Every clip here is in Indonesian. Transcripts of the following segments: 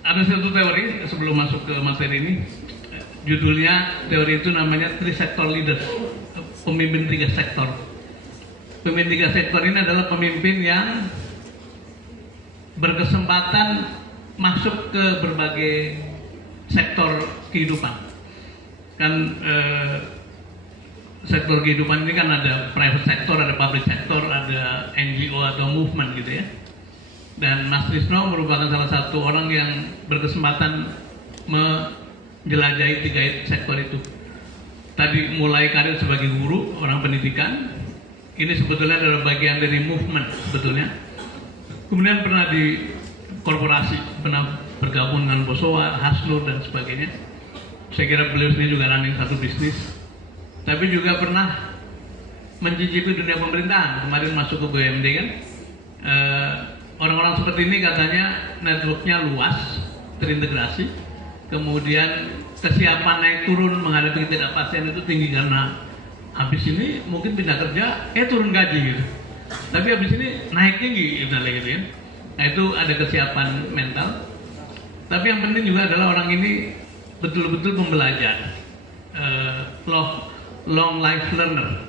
Ada satu teori sebelum masuk ke materi ini, judulnya teori itu namanya Three Sector Leaders, pemimpin tiga sektor. Pemimpin tiga sektor ini adalah pemimpin yang berkesempatan masuk ke berbagai sektor kehidupan. Kan sektor kehidupan ini kan ada private sector, ada public sector, ada NGO atau movement gitu ya. Dan Mas Trisno merupakan salah satu orang yang berkesempatan menjelajahi tiga sektor itu. Tadi mulai karir sebagai guru, orang pendidikan. Ini sebetulnya adalah bagian dari movement sebetulnya. Kemudian pernah di korporasi, pernah bergabung dengan Bosowa, Hasnur dan sebagainya. Saya kira beliau sendiri juga running satu bisnis. Tapi juga pernah mencicipi dunia pemerintahan. Kemarin masuk ke BUMD kan. Orang-orang seperti ini katanya networknya luas, terintegrasi. Kemudian kesiapan naik turun menghadapi ketidakpastian itu tinggi karena habis ini mungkin pindah kerja, turun gaji gitu. Tapi habis ini naik tinggi gitu ya. Nah itu ada kesiapan mental. Tapi yang penting juga adalah orang ini betul-betul pembelajar, long life learner.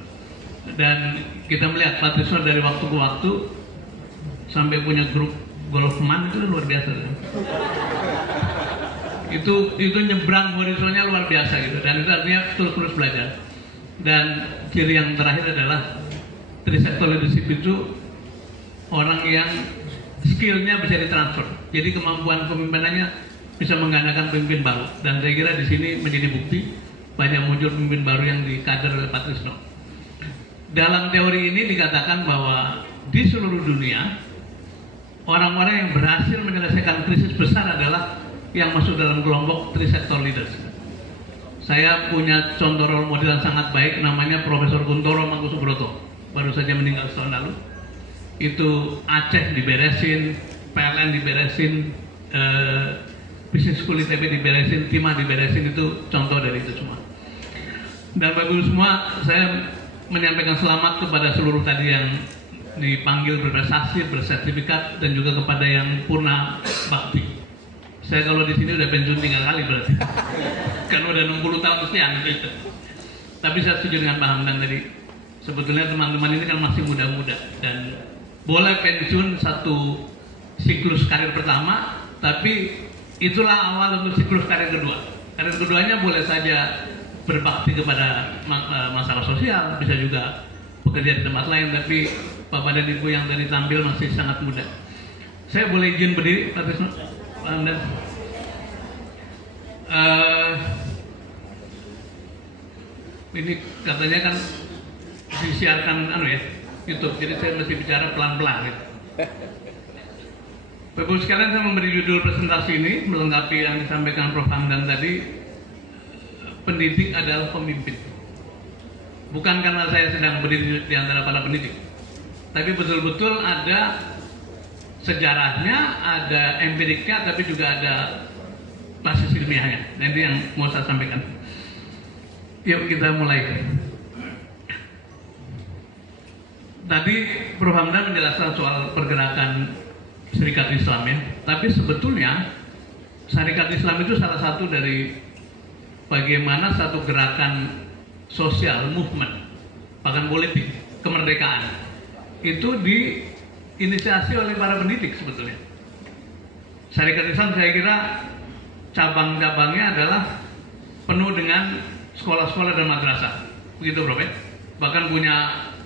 Dan kita melihat Pak Trisno dari waktu ke waktu sampai punya grup golfman itu luar biasa kan? itu nyebrang horizonnya luar biasa gitu, dan itu artinya terus belajar. Dan ciri yang terakhir adalah Three Sector Leadership itu orang yang skillnya bisa ditransfer, jadi kemampuan kepemimpinannya bisa menggandakan pemimpin baru. Dan saya kira di sini menjadi bukti banyak muncul pemimpin baru yang dikader oleh Pak Trisno. Dalam teori ini dikatakan bahwa di seluruh dunia orang-orang yang berhasil menyelesaikan krisis besar adalah yang masuk dalam kelompok Three Sector Leaders. Saya punya contoh role model yang sangat baik, namanya Profesor Kuntoro Mangkusubroto, baru saja meninggal setahun lalu. Itu Aceh diberesin, PLN diberesin, Business School ITB diberesin, Timah diberesin, itu contoh dari itu semua. Dan bagi semua, saya menyampaikan selamat kepada seluruh tadi yang dipanggil berprestasi, bersertifikat, dan juga kepada yang purna bakti. Saya kalau di sini udah pensiun 3 kali berarti, kan udah 60 tahun sekian gitu. Tapi saya setuju dengan Pak Hamdan tadi. Sebetulnya teman-teman ini kan masih muda-muda dan boleh pensiun satu siklus karir pertama, tapi itulah awal untuk siklus karir kedua. Karir keduanya boleh saja berbakti kepada masalah sosial, bisa juga bekerja di tempat lain, tapi Bapak dan Ibu yang tadi tampil masih sangat muda. Saya boleh izin berdiri, Pak Trisno? Anda. Ini katanya kan disiarkan YouTube, jadi saya mesti bicara pelan-pelan gitu. Bapak sekalian, saya memberi judul presentasi ini melengkapi yang disampaikan Prof. Hamdan tadi. Pendidik adalah pemimpin. Bukan karena saya sedang berdiri di antara para pendidik, tapi betul-betul ada sejarahnya, ada empiriknya, tapi juga ada basis ilmiahnya. Nah, itu yang mau saya sampaikan. Yuk kita mulai. Tadi Prof. Hamdan menjelaskan soal pergerakan Serikat Islam ya, tapi sebetulnya Serikat Islam itu salah satu dari bagaimana satu gerakan sosial, movement, bahkan politik, kemerdekaan itu diinisiasi oleh para pendidik sebetulnya. Serikat Islam saya kira cabang-cabangnya adalah penuh dengan sekolah-sekolah dan madrasah, begitu Prof. Bahkan punya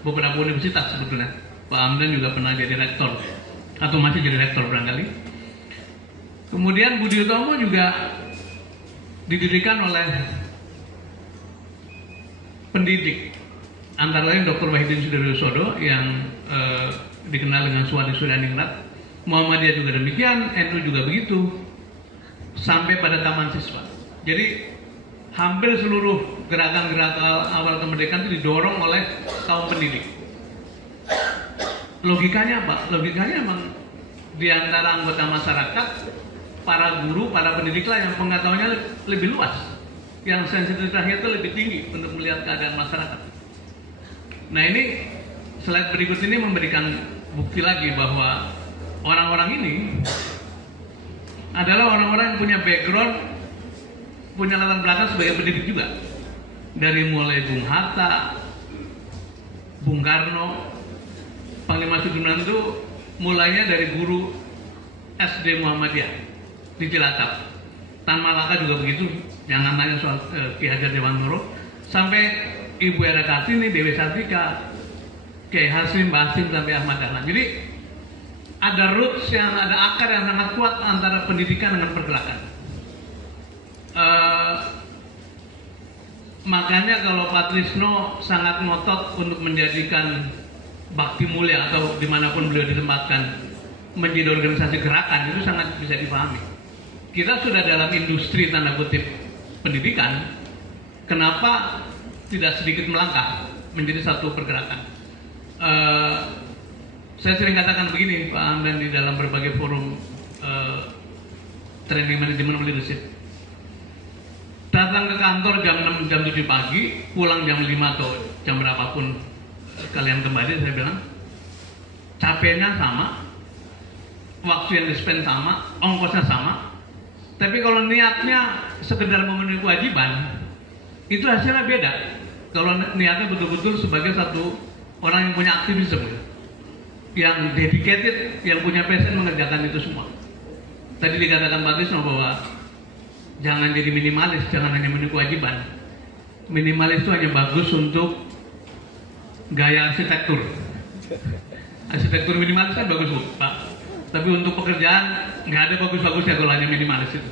beberapa universitas sebetulnya. Pak Hamdan juga pernah jadi rektor, atau masih jadi rektor barangkali. Kemudian Budi Utomo juga didirikan oleh pendidik, antara lain Dr. Wahidin Sudaryosodo yang dikenal dengan Suwadi Suryaningrat. Muhammadiyah juga demikian, NU juga begitu, sampai pada Taman Siswa. Jadi hampir seluruh gerakan-gerakan awal kemerdekaan itu didorong oleh kaum pendidik. Logikanya apa? Logikanya memang di antara anggota masyarakat, para guru, para pendidiklah yang pengetahuannya lebih luas, yang sensitivitasnya itu lebih tinggi untuk melihat keadaan masyarakat. Nah, ini slide berikut ini memberikan bukti lagi bahwa orang-orang ini adalah orang-orang yang punya background, punya latar belakang sebagai pendidik juga. Dari mulai Bung Hatta, Bung Karno, Panglima Sudirman itu mulainya dari guru SD Muhammadiyah di Cilacap. Tan Malaka juga begitu, jangan tanya soal Ki Hajar Dewantoro, sampai Ibu Era Kartini, Dewi Sartika, Kiai Hasim, Basim, sampai Ahmad Dahlan. Jadi ada roots yang, ada akar yang sangat kuat antara pendidikan dengan pergerakan. Makanya kalau Pak Trisno sangat ngotot untuk menjadikan Bakti Mulia atau dimanapun beliau ditempatkan menjadi organisasi gerakan, itu sangat bisa dipahami. Kita sudah dalam industri tanda kutip pendidikan, kenapa tidak sedikit melangkah menjadi satu pergerakan? Saya sering katakan begini Pak Hamdan di dalam berbagai forum training management leadership. Datang ke kantor jam 6, jam 7 pagi, pulang jam 5 atau jam berapapun kalian kembali, saya bilang capeknya sama, waktu yang di-spend sama, ongkosnya sama, tapi kalau niatnya sekedar memenuhi kewajiban, itu hasilnya beda. Kalau niatnya betul-betul sebagai satu orang yang punya aktivisme, yang dedicated, yang punya passion mengerjakan itu semua. Tadi dikatakan Pak Trisno bahwa jangan jadi minimalis, jangan hanya memenuhi kewajiban. Minimalis itu hanya bagus untuk gaya arsitektur. Arsitektur minimalis kan bagus Pak, tapi untuk pekerjaan nggak ada bagus-bagusnya kalau hanya minimalis itu.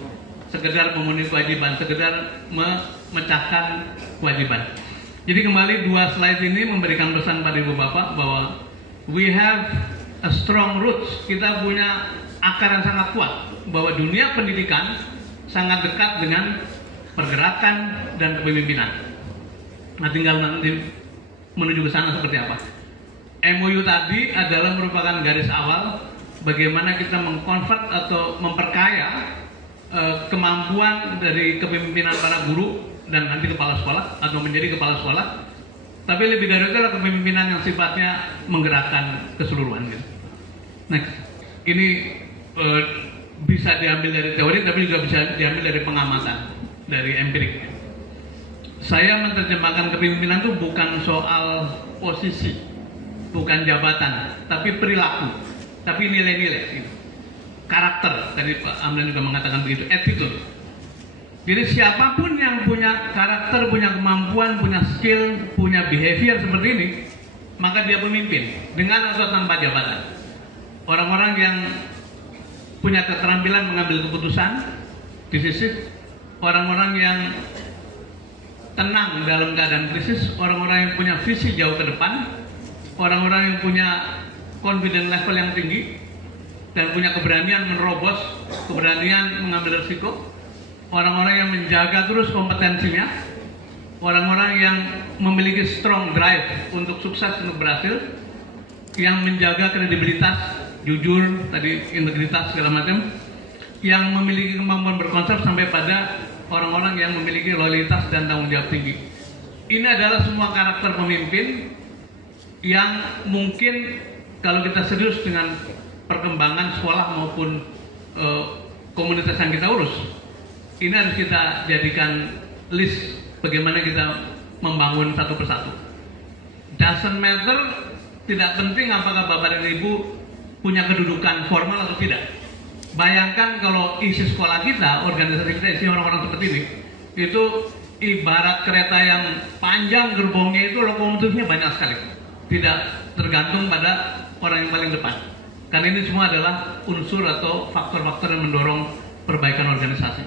Sekedar memenuhi kewajiban, sekedar memecahkan kewajiban. Jadi kembali dua slide ini memberikan pesan pada Ibu Bapak bahwa we have a strong roots. Kita punya akar yang sangat kuat bahwa dunia pendidikan sangat dekat dengan pergerakan dan kepemimpinan. Nah, tinggal nanti menuju ke sana seperti apa. MOU tadi adalah merupakan garis awal bagaimana kita mengkonvert atau memperkaya kemampuan dari kepemimpinan para guru dan nanti kepala sekolah atau menjadi kepala sekolah. Tapi lebih dari itu adalah kepemimpinan yang sifatnya menggerakkan keseluruhan. Gitu. Nah, ini bisa diambil dari teori, tapi juga bisa diambil dari pengamatan, dari empirik. Saya menerjemahkan kepemimpinan itu bukan soal posisi, bukan jabatan, tapi perilaku, tapi nilai-nilai, karakter. Tadi Pak Hamdan juga mengatakan begitu, attitude. Jadi siapapun yang punya karakter, punya kemampuan, punya skill, punya behavior seperti ini, maka dia pemimpin dengan atau tanpa jabatan. Orang-orang yang punya keterampilan mengambil keputusan, decisif, orang-orang yang tenang dalam keadaan krisis, orang-orang yang punya visi jauh ke depan, orang-orang yang punya confidence level yang tinggi, dan punya keberanian menerobos, keberanian mengambil risiko, orang-orang yang menjaga terus kompetensinya, orang-orang yang memiliki strong drive untuk sukses, untuk berhasil, yang menjaga kredibilitas, jujur, tadi integritas segala macam, yang memiliki kemampuan berkonsep sampai pada orang-orang yang memiliki loyalitas dan tanggung jawab tinggi. Ini adalah semua karakter pemimpin yang mungkin kalau kita serius dengan perkembangan sekolah maupun komunitas yang kita urus, ini harus kita jadikan list bagaimana kita membangun satu persatu. Doesn't matter, tidak penting apakah Bapak dan Ibu punya kedudukan formal atau tidak. Bayangkan kalau isi sekolah kita, organisasi kita isi orang-orang seperti ini, itu ibarat kereta yang panjang gerbongnya itu lokomotifnya banyak sekali. Tidak tergantung pada orang yang paling depan. Karena ini semua adalah unsur atau faktor-faktor yang mendorong perbaikan organisasi.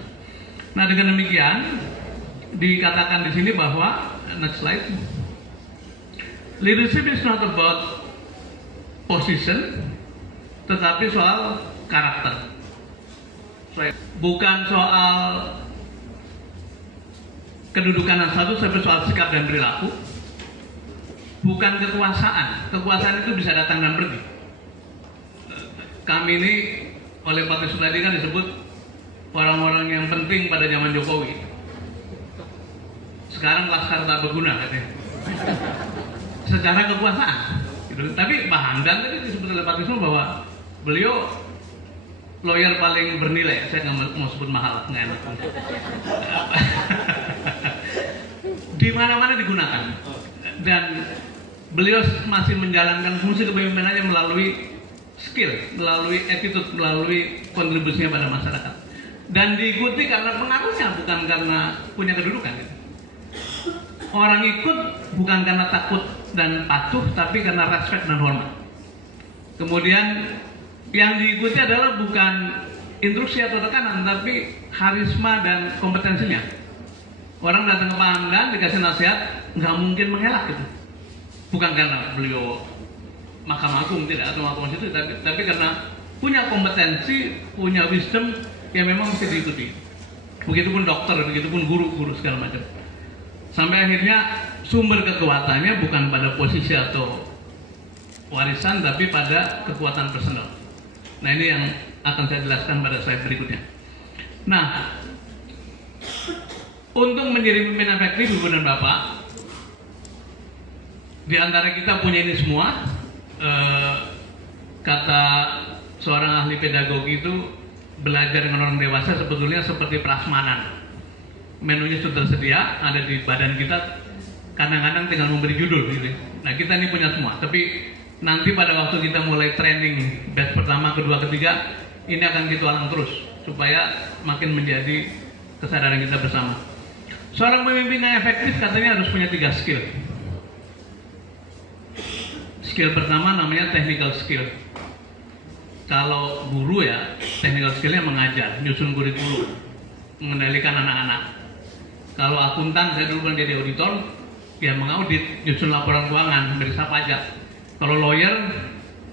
Nah, dengan demikian dikatakan di sini bahwa, next slide, leadership is not about position, tetapi soal karakter. Bukan soal kedudukan yang satu, tapi soal sikap dan perilaku. Bukan kekuasaan. Kekuasaan itu bisa datang dan pergi. Kami ini oleh Pak Trisno tadi kan disebut orang-orang yang penting pada zaman Jokowi. Sekarang laskar tak berguna katanya. Secara kekuasaan. Gitu. Tapi Pak Hamdan tadi disebut oleh Pak Trisno bahwa beliau lawyer paling bernilai. Saya nggak mau sebut mahal, nggak enak. Di mana-mana digunakan, dan beliau masih menjalankan fungsi kepemimpinannya melalui skill, melalui attitude, melalui kontribusinya pada masyarakat, dan diikuti karena pengaruhnya, bukan karena punya kedudukan. Orang ikut bukan karena takut dan patuh, tapi karena respect dan hormat. Kemudian yang diikuti adalah bukan instruksi atau tekanan, tapi karisma dan kompetensinya. Orang datang ke Pangdam dikasih nasihat, nggak mungkin mengelak gitu. Bukan karena beliau Mahkamah Agung tidak atau Mahkamah Konstitusi, tapi karena punya kompetensi, punya wisdom yang memang mesti diikuti. Begitupun dokter, begitupun guru-guru segala macam. Sampai akhirnya sumber kekuatannya bukan pada posisi atau warisan, tapi pada kekuatan personal. Nah, ini yang akan saya jelaskan pada slide berikutnya. Nah, untuk menjadi pemimpin efektif, Ibu dan Bapak, di antara kita punya ini semua. Kata seorang ahli pedagogi itu, belajar dengan orang dewasa sebetulnya seperti prasmanan. Menunya sudah tersedia, ada di badan kita, kadang-kadang tinggal memberi judul gitu. Nah, kita ini punya semua, tapi nanti pada waktu kita mulai training batch pertama, kedua, ketiga, ini akan kita ulang terus supaya makin menjadi kesadaran kita bersama. Seorang pemimpin yang efektif katanya harus punya 3 skill. Skill pertama namanya technical skill. Kalau guru ya, technical skillnya mengajar, nyusun kurikulum, mengendalikan anak-anak. Kalau akuntan, saya dulu kan jadi auditor, ya mengaudit, nyusun laporan keuangan, meriksa pajak. Kalau lawyer,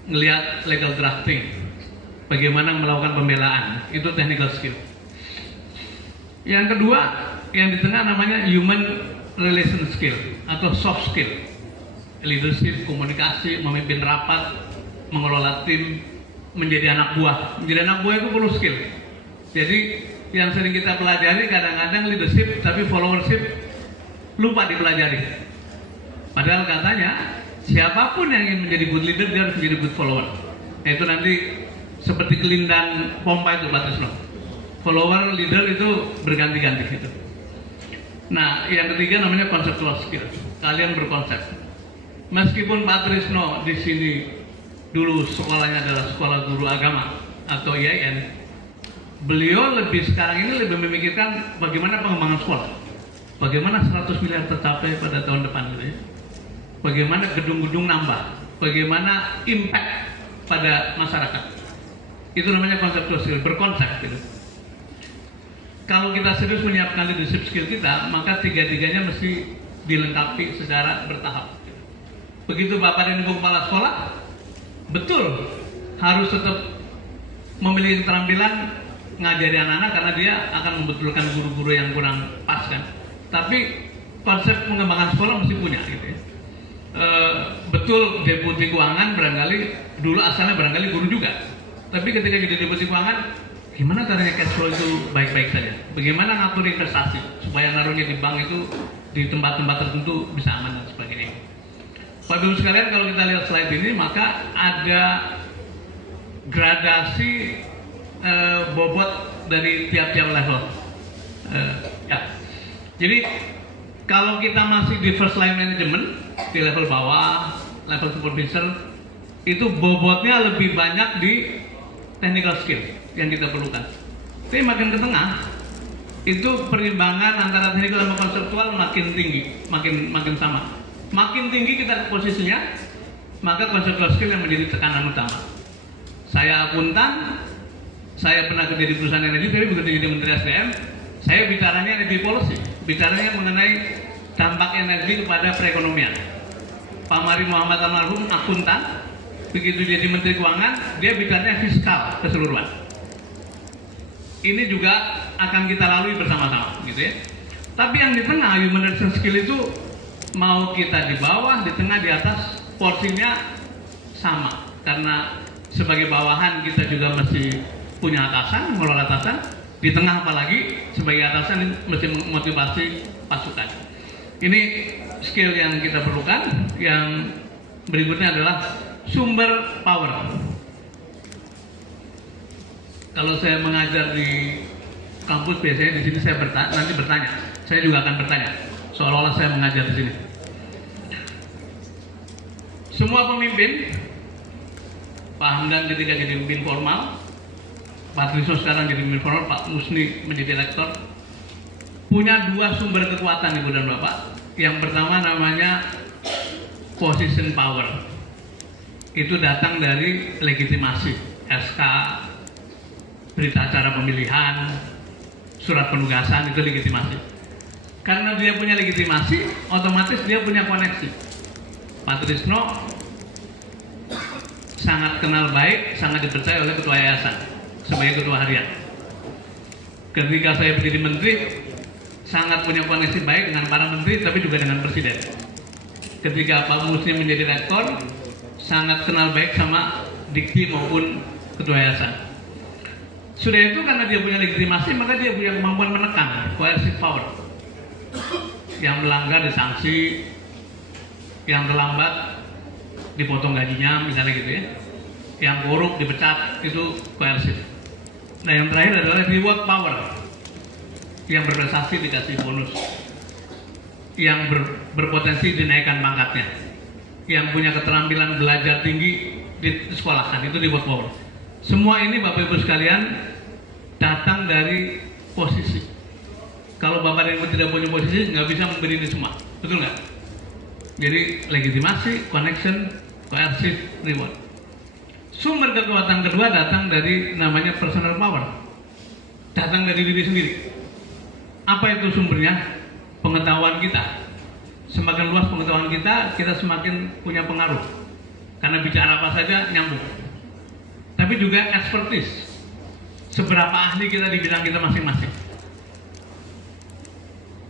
ngelihat legal drafting, bagaimana melakukan pembelaan, itu technical skill. Yang kedua, yang di tengah namanya human relation skill atau soft skill. Leadership, komunikasi, memimpin rapat, mengelola tim, menjadi anak buah. Menjadi anak buah itu perlu skill. Jadi yang sering kita pelajari kadang-kadang leadership, tapi followership lupa dipelajari. Padahal katanya siapapun yang ingin menjadi good leader, dia harus menjadi good follower. Nah, itu nanti seperti kelindan pompa itu, Pak Trisno. Follower, leader itu berganti-ganti gitu. Nah, yang ketiga namanya conceptual skill. Kalian berkonsep. Meskipun Pak Trisno di sini dulu sekolahnya adalah sekolah guru agama atau IAIN, beliau sekarang ini lebih memikirkan bagaimana pengembangan sekolah, bagaimana 100 miliar tercapai pada tahun depan gitu ya, bagaimana gedung-gedung nambah, bagaimana impact pada masyarakat. Itu namanya conceptual skill, berkonsep gitu. Kalau kita serius menyiapkan leadership skill kita, maka tiga-tiganya mesti dilengkapi secara bertahap. Begitu Bapak dan Ibu Kepala Sekolah, betul harus tetap memiliki keterampilan ngajari anak-anak karena dia akan membetulkan guru-guru yang kurang pas kan. Tapi konsep pengembangan sekolah mesti punya gitu ya. Betul deputi keuangan barangkali dulu asalnya barangkali guru juga. Tapi ketika jadi deputi keuangan, gimana caranya cash flow itu baik-baik saja? Bagaimana ngatur investasi supaya naruhnya di bank itu di tempat-tempat tertentu bisa aman dan sebagainya. Bapak Ibu sekalian, kalau kita lihat slide ini maka ada gradasi bobot dari tiap-tiap level. Ya. Jadi kalau kita masih di first line management di level bawah, level supervisor, itu bobotnya lebih banyak di technical skill yang kita perlukan. Tapi makin ke tengah, itu perimbangan antara technical dan konseptual makin tinggi, makin sama. Makin tinggi kita posisinya, maka konseptual skill yang menjadi tekanan utama. Saya akuntan, saya pernah kerja di perusahaan energi, tapi begitu jadi Menteri SDM, saya bicaranya energi policy, bicaranya mengenai dampak energi kepada perekonomian. Pak Mari Muhammad almarhum akuntan, begitu jadi Menteri Keuangan, dia bicaranya fiskal keseluruhan. Ini juga akan kita lalui bersama-sama, gitu ya. Tapi yang di tengah, human relation skill itu mau kita di bawah, di tengah, di atas, porsinya sama. Karena sebagai bawahan kita juga mesti punya atasan, mengelola atasan. Di tengah apalagi sebagai atasan mesti memotivasi pasukan. Ini skill yang kita perlukan. Yang berikutnya adalah sumber power. Kalau saya mengajar di kampus biasanya di sini saya nanti bertanya. Saya juga akan bertanya. Seolah-olah saya mengajar di sini. Semua pemimpin, Pak Hamdan ketika jadi pemimpin formal, Pak Trisno sekarang jadi pemimpin formal, Pak Musni menjadi rektor, punya dua sumber kekuatan Ibu dan Bapak. Yang pertama namanya position power. Itu datang dari legitimasi, SK, berita acara pemilihan, surat penugasan, itu legitimasi. Karena dia punya legitimasi, otomatis dia punya koneksi. Pak Trisno sangat kenal baik, sangat dipercaya oleh ketua yayasan sebagai ketua harian. Ketika saya menjadi menteri, sangat punya koneksi baik dengan para menteri, tapi juga dengan presiden. Ketika Pak Musni menjadi rektor, sangat kenal baik sama Dikti maupun ketua yayasan. Sudah itu karena dia punya legitimasi, maka dia punya kemampuan menekan, coercive power. Yang melanggar disanksi, yang terlambat dipotong gajinya misalnya gitu ya, yang korup dipecat, itu coercive. Nah yang terakhir adalah reward power, yang berprestasi dikasih bonus, yang berpotensi dinaikkan pangkatnya, yang punya keterampilan belajar tinggi disekolahkan, itu reward power. Semua ini Bapak Ibu sekalian datang dari posisi. Kalau Bapak dan Ibu tidak punya posisi, nggak bisa memberi ini semua, betul nggak? Jadi legitimasi, connection, coercive, reward. Sumber kekuatan kedua datang dari namanya personal power. Datang dari diri sendiri. Apa itu sumbernya? Pengetahuan kita. Semakin luas pengetahuan kita, kita semakin punya pengaruh. Karena bicara apa saja nyambung. Tapi juga expertise. Seberapa ahli kita di bidang kita masing-masing.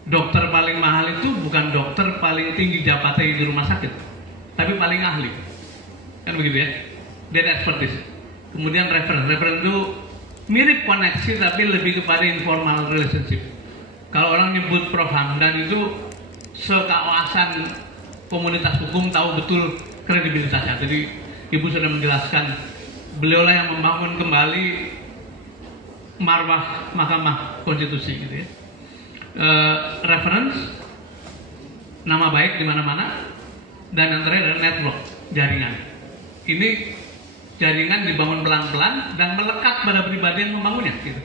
Dokter paling mahal itu bukan dokter paling tinggi jabatannya di rumah sakit, tapi paling ahli, kan begitu ya? Dan expertise. Kemudian reference itu mirip koneksi tapi lebih kepada informal relationship. Kalau orang nyebut Prof. Hamdan itu sekawasan komunitas hukum tahu betul kredibilitasnya. Jadi Ibu sudah menjelaskan, beliaulah yang membangun kembali marwah Mahkamah Konstitusi gitu ya. Reference, nama baik di mana-mana, dan yang terakhir adalah network, jaringan. Ini jaringan dibangun pelan-pelan dan melekat pada pribadi yang membangunnya. Gitu.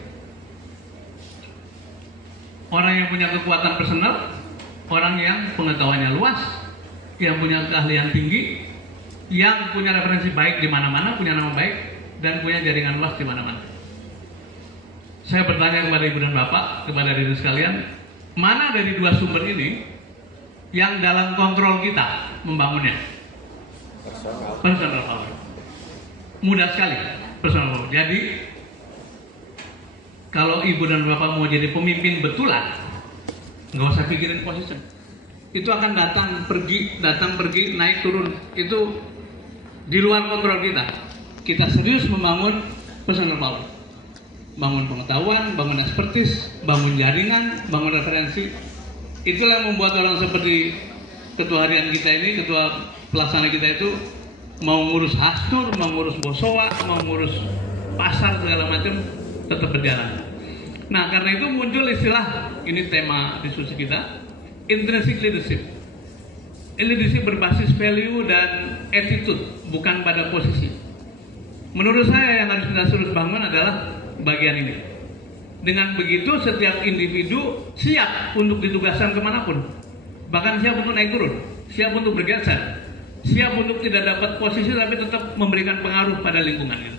Orang yang punya kekuatan personal, orang yang pengetahuannya luas, yang punya keahlian tinggi, yang punya referensi baik di mana-mana, punya nama baik, dan punya jaringan luas di mana-mana. Saya bertanya kepada Ibu dan Bapak, kepada diri sekalian, mana dari dua sumber ini yang dalam kontrol kita membangunnya? Personal power. Mudah sekali, personal power. Jadi, kalau Ibu dan Bapak mau jadi pemimpin betulan, nggak usah pikirin position. Itu akan datang pergi, naik turun. Itu di luar kontrol kita. Kita serius membangun personal power. Bangun pengetahuan, bangun expertise, bangun jaringan, bangun referensi. Itulah yang membuat orang seperti ketua harian kita ini, ketua pelaksana kita itu mau ngurus Hastur, mau ngurus Bosowa, mau ngurus pasar segala macam tetap berjalan. Nah karena itu muncul istilah, ini tema diskusi kita, intrinsic leadership. Leadership berbasis value dan attitude, bukan pada posisi. Menurut saya yang harus kita terus bangun adalah bagian ini. Dengan begitu setiap individu siap untuk ditugaskan kemanapun, bahkan siap untuk naik turun, siap untuk bergeser, siap untuk tidak dapat posisi tapi tetap memberikan pengaruh pada lingkungan.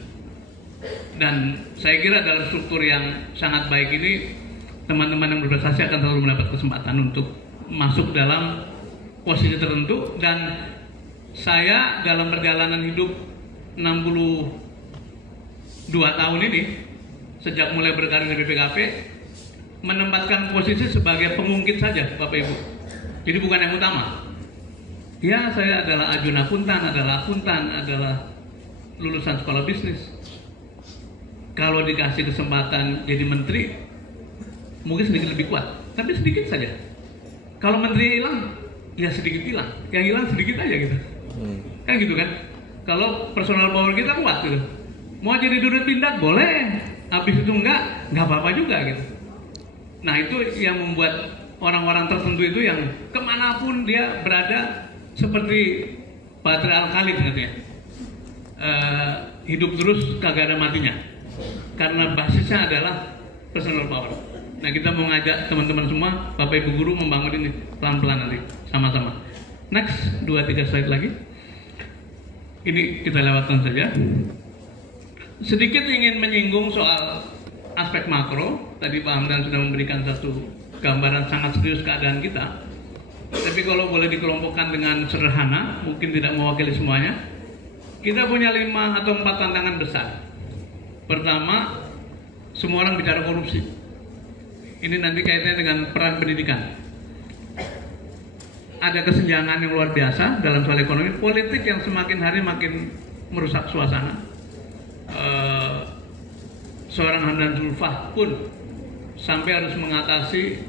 Dan saya kira dalam struktur yang sangat baik ini, teman-teman yang berprestasi akan selalu mendapat kesempatan untuk masuk dalam posisi tertentu. Dan saya dalam perjalanan hidup 62 tahun ini, sejak mulai berkarir di BPKP, menempatkan posisi sebagai pengungkit saja, Bapak Ibu. Jadi bukan yang utama. Ya, saya adalah ajun akuntan, adalah lulusan sekolah bisnis. Kalau dikasih kesempatan jadi menteri, mungkin sedikit lebih kuat, tapi sedikit saja. Kalau menteri hilang, ya sedikit hilang. Yang hilang sedikit aja gitu. Kan gitu kan? Kalau personal power kita kuat gitu. Mau jadi dirut pindad boleh, habis itu nggak apa-apa juga gitu. Nah itu yang membuat orang-orang tertentu itu yang kemanapun dia berada seperti baterai alkali gitu ya, hidup terus kagak ada matinya, karena basisnya adalah personal power. Nah kita mau ngajak teman-teman semua, Bapak Ibu Guru membangun ini pelan-pelan nanti sama-sama. Next, 2-3 slide lagi. Ini kita lewatkan saja. Sedikit ingin menyinggung soal aspek makro. Tadi Pak Hamdan sudah memberikan satu gambaran sangat serius keadaan kita. Tapi kalau boleh dikelompokkan dengan sederhana, mungkin tidak mewakili semuanya. Kita punya 5 atau 4 tantangan besar. Pertama, semua orang bicara korupsi. Ini nanti kaitannya dengan peran pendidikan. Ada kesenjangan yang luar biasa dalam soal ekonomi, politik yang semakin hari makin merusak suasana. Seorang Hamdan Zulfah pun sampai harus mengatasi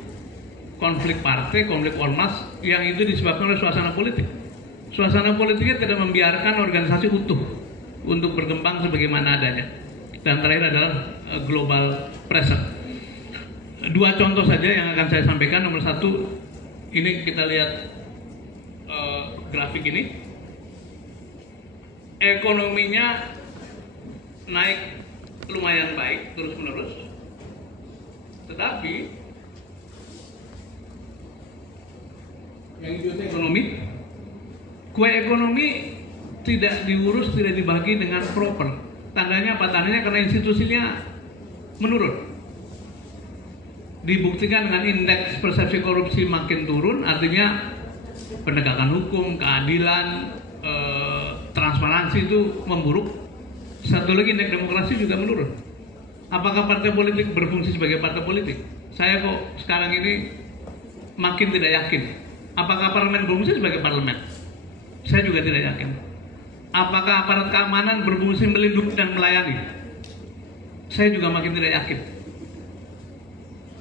konflik partai, konflik ormas yang itu disebabkan oleh suasana politik. Suasana politiknya tidak membiarkan organisasi utuh untuk berkembang sebagaimana adanya. Dan terakhir adalah global pressure. 2 contoh saja yang akan saya sampaikan. Nomor 1, ini kita lihat grafik ini, ekonominya naik lumayan baik terus menerus, tetapi yang hijau ekonomi, kue ekonomi tidak diurus, tidak dibagi dengan proper. Tandanya apa? Tandanya karena institusinya menurun. Dibuktikan dengan indeks persepsi korupsi makin turun, artinya penegakan hukum, keadilan, transparansi itu memburuk. Satu lagi, indeks demokrasi juga menurun. Apakah partai politik berfungsi sebagai partai politik? Saya kok sekarang ini makin tidak yakin. Apakah parlemen berfungsi sebagai parlemen? Saya juga tidak yakin. Apakah aparat keamanan berfungsi melindungi dan melayani? Saya juga makin tidak yakin.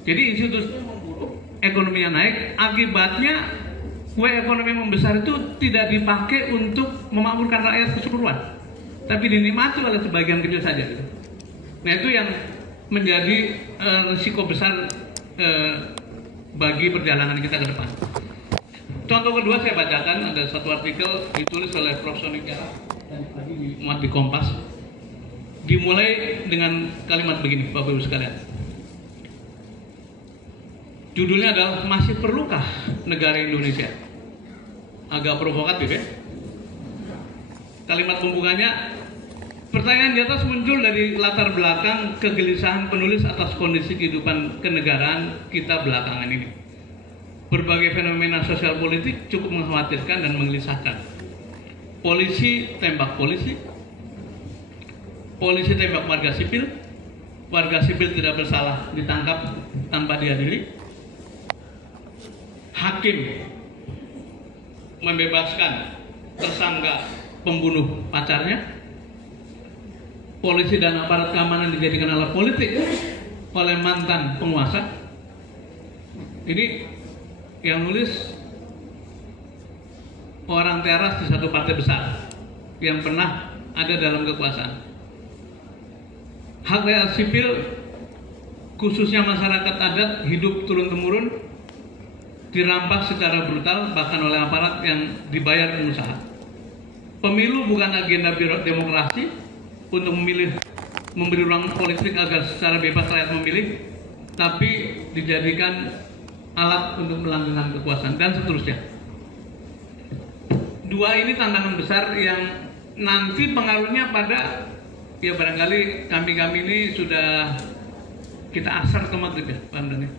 Jadi institusinya memburuk, ekonominya naik, akibatnya kue ekonomi membesar itu tidak dipakai untuk memakmurkan rakyat keseluruhan, tapi dinikmati oleh sebagian kecil saja. Nah itu yang menjadi risiko besar bagi perjalanan kita ke depan. Contoh kedua saya bacakan, ada satu artikel ditulis oleh Prof. Sonika dan tadi dimuat di Kompas. Dimulai dengan kalimat begini, Bapak Ibu sekalian. Judulnya adalah "Masih Perlukah Negara Indonesia?" Agak provokatif ya. Kalimat pembukanya, pertanyaan di atas muncul dari latar belakang kegelisahan penulis atas kondisi kehidupan kenegaraan kita belakangan ini. Berbagai fenomena sosial politik cukup mengkhawatirkan dan menggelisahkan. Polisi tembak polisi, polisi tembak warga sipil tidak bersalah ditangkap tanpa diadili, hakim membebaskan tersangka pembunuh pacarnya, polisi dan aparat keamanan dijadikan alat politik oleh mantan penguasa. Ini yang nulis orang teras di satu partai besar yang pernah ada dalam kekuasaan. Hak rakyat sipil, khususnya masyarakat adat, hidup turun-temurun dirampas secara brutal bahkan oleh aparat yang dibayar pengusaha. Pemilu bukan agenda demokrasi untuk memberi ruang politik agar secara bebas rakyat memilih, tapi dijadikan alat untuk melanggengkan kekuasaan dan seterusnya. 2 ini tantangan besar yang nanti pengaruhnya pada, ya barangkali kami ini sudah kita asar ke maghrib ya Pak Hamdan.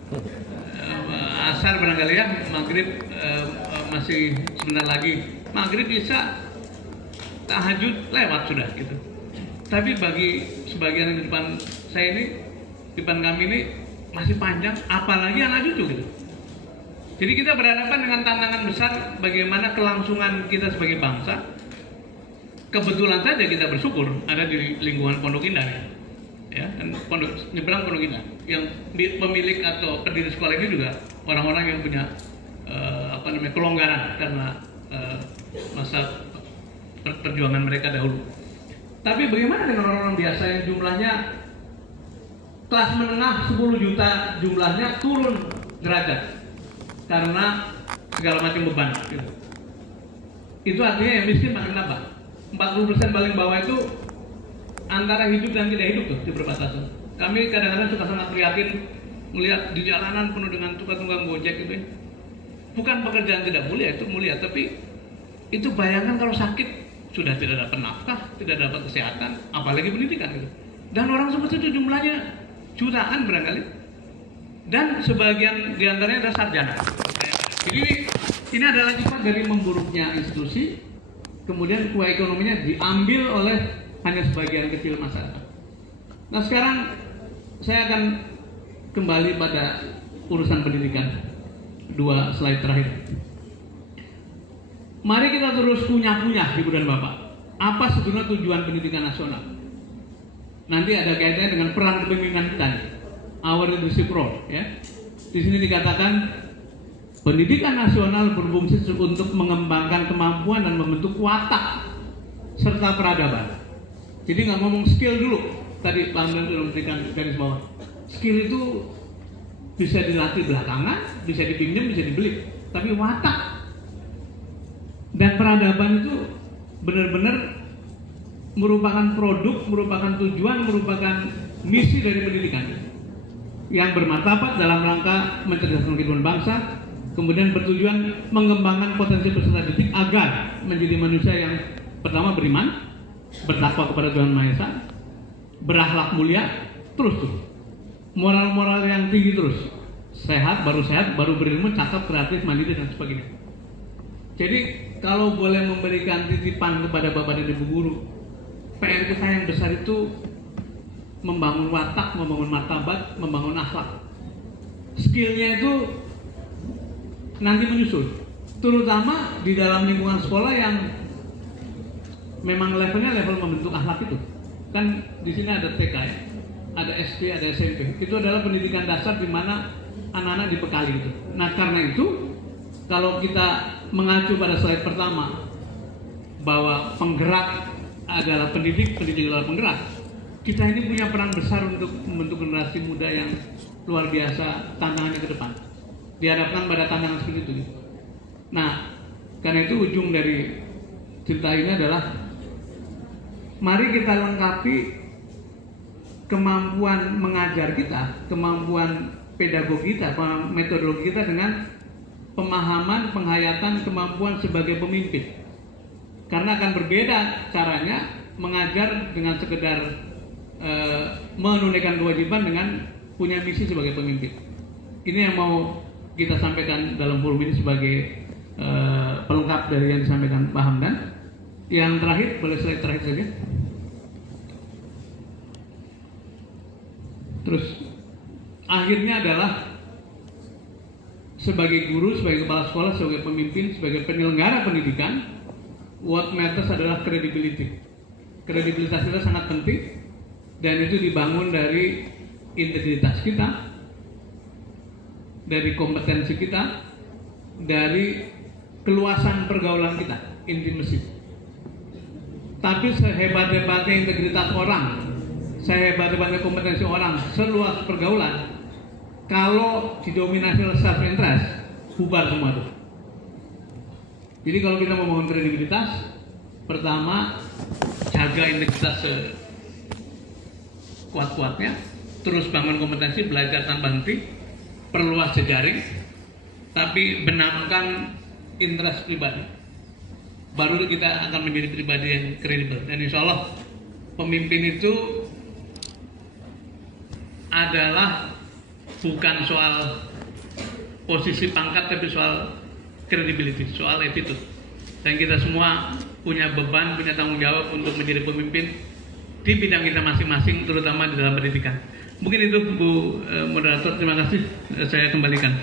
Asar barangkali ya, maghrib masih sebentar lagi, maghrib bisa, tahajud lewat sudah gitu. Tapi bagi sebagian di depan saya ini, di depan kami ini masih panjang, apalagi anak cucu gitu. Jadi kita berhadapan dengan tantangan besar bagaimana kelangsungan kita sebagai bangsa. Kebetulan saja kita bersyukur ada di lingkungan Pondok Indah ya, dan nyebrang Pondok Indah yang pemilik atau pendiri sekolah ini juga orang-orang yang punya kelonggaran karena masa perjuangan mereka dahulu. Tapi bagaimana dengan orang-orang biasa yang jumlahnya kelas menengah 10 juta jumlahnya turun derajat karena segala macam beban gitu. Itu artinya yang miskin makin nambah. 40% paling bawah itu antara hidup dan tidak hidup tuh di perbatasan. Kami kadang-kadang suka sangat prihatin melihat di jalanan penuh dengan tukang-tukang gojek gitu ya. Bukan pekerjaan tidak mulia, itu mulia, tapi itu bayangkan kalau sakit sudah tidak dapat nafkah, tidak dapat kesehatan, apalagi pendidikan gitu. Dan orang seperti itu jumlahnya jutaan barangkali. Dan sebagian diantaranya adalah sarjana. Jadi ini adalah akibat dari memburuknya institusi, kemudian kue ekonominya diambil oleh hanya sebagian kecil masyarakat. Nah sekarang saya akan kembali pada urusan pendidikan. 2 slide terakhir. Mari kita terus kunyah-kunyah, Ibu dan Bapak. Apa sebenarnya tujuan pendidikan nasional? Nanti ada kaitannya dengan peran kepemimpinan kita, our leadership role. Ya. Di sini dikatakan pendidikan nasional berfungsi untuk mengembangkan kemampuan dan membentuk watak serta peradaban. Jadi nggak ngomong skill dulu. Tadi Pak Amdan sudah memberikan garis bawah. Skill itu bisa dilatih belakangan, bisa dipinjam, bisa dibeli. Tapi watak dan peradaban itu benar-benar merupakan produk, merupakan tujuan, merupakan misi dari pendidikan yang bermartabat dalam rangka mencerdaskan kehidupan bangsa, kemudian bertujuan mengembangkan potensi peserta didik agar menjadi manusia yang pertama beriman, bertakwa kepada Tuhan Maha Esa, berakhlak mulia, terus moral-moral yang tinggi terus, sehat, baru berilmu, cakap, kreatif, mandiri dan sebagainya. Jadi kalau boleh memberikan titipan kepada Bapak dan Ibu guru, PR kita yang besar itu membangun watak, membangun martabat, membangun akhlak. Skillnya itu nanti menyusul, terutama di dalam lingkungan sekolah yang memang levelnya level membentuk akhlak itu. Kan di sini ada TK ya, ada SD, ada SMP. Itu adalah pendidikan dasar di mana anak-anak dibekali itu. Nah karena itu kalau kita mengacu pada slide pertama bahwa penggerak adalah pendidik adalah penggerak, kita ini punya peran besar untuk membentuk generasi muda yang luar biasa tantangannya ke depan. Dihadapkan pada tantangan seperti itu. Nah, karena itu ujung dari cerita ini adalah mari kita lengkapi kemampuan mengajar kita, kemampuan pedagogi kita, metodologi kita dengan pemahaman, penghayatan, kemampuan sebagai pemimpin. Karena akan berbeda caranya mengajar dengan sekedar menunaikan kewajiban dengan punya misi sebagai pemimpin. Ini yang mau kita sampaikan dalam forum ini sebagai pelengkap dari yang disampaikan Pak Hamdan. Yang terakhir, boleh slide terakhir saja. Terus akhirnya adalah sebagai guru, sebagai kepala sekolah, sebagai pemimpin, sebagai penyelenggara pendidikan, what matters adalah credibility. Kredibilitas kita sangat penting dan itu dibangun dari integritas kita, dari kompetensi kita, dari keluasan pergaulan kita, intimacy. Tapi sehebat-hebatnya integritas orang, sehebat-hebatnya kompetensi orang, seluas pergaulan, kalau didominasi oleh self interest, bubar semua itu. Jadi kalau kita mau membangun kredibilitas, pertama jaga integritas sekuat-kuatnya, terus bangun kompetensi, belajar tanpa henti, perluas jejaring, tapi benamkan interest pribadi. Baru kita akan menjadi pribadi yang kredibel. Dan insya Allah pemimpin itu adalah bukan soal posisi pangkat, tapi soal credibility, soal attitude. Dan kita semua punya beban, punya tanggung jawab untuk menjadi pemimpin di bidang kita masing-masing, terutama di dalam pendidikan. Mungkin itu Bu Moderator, terima kasih. Saya kembalikan.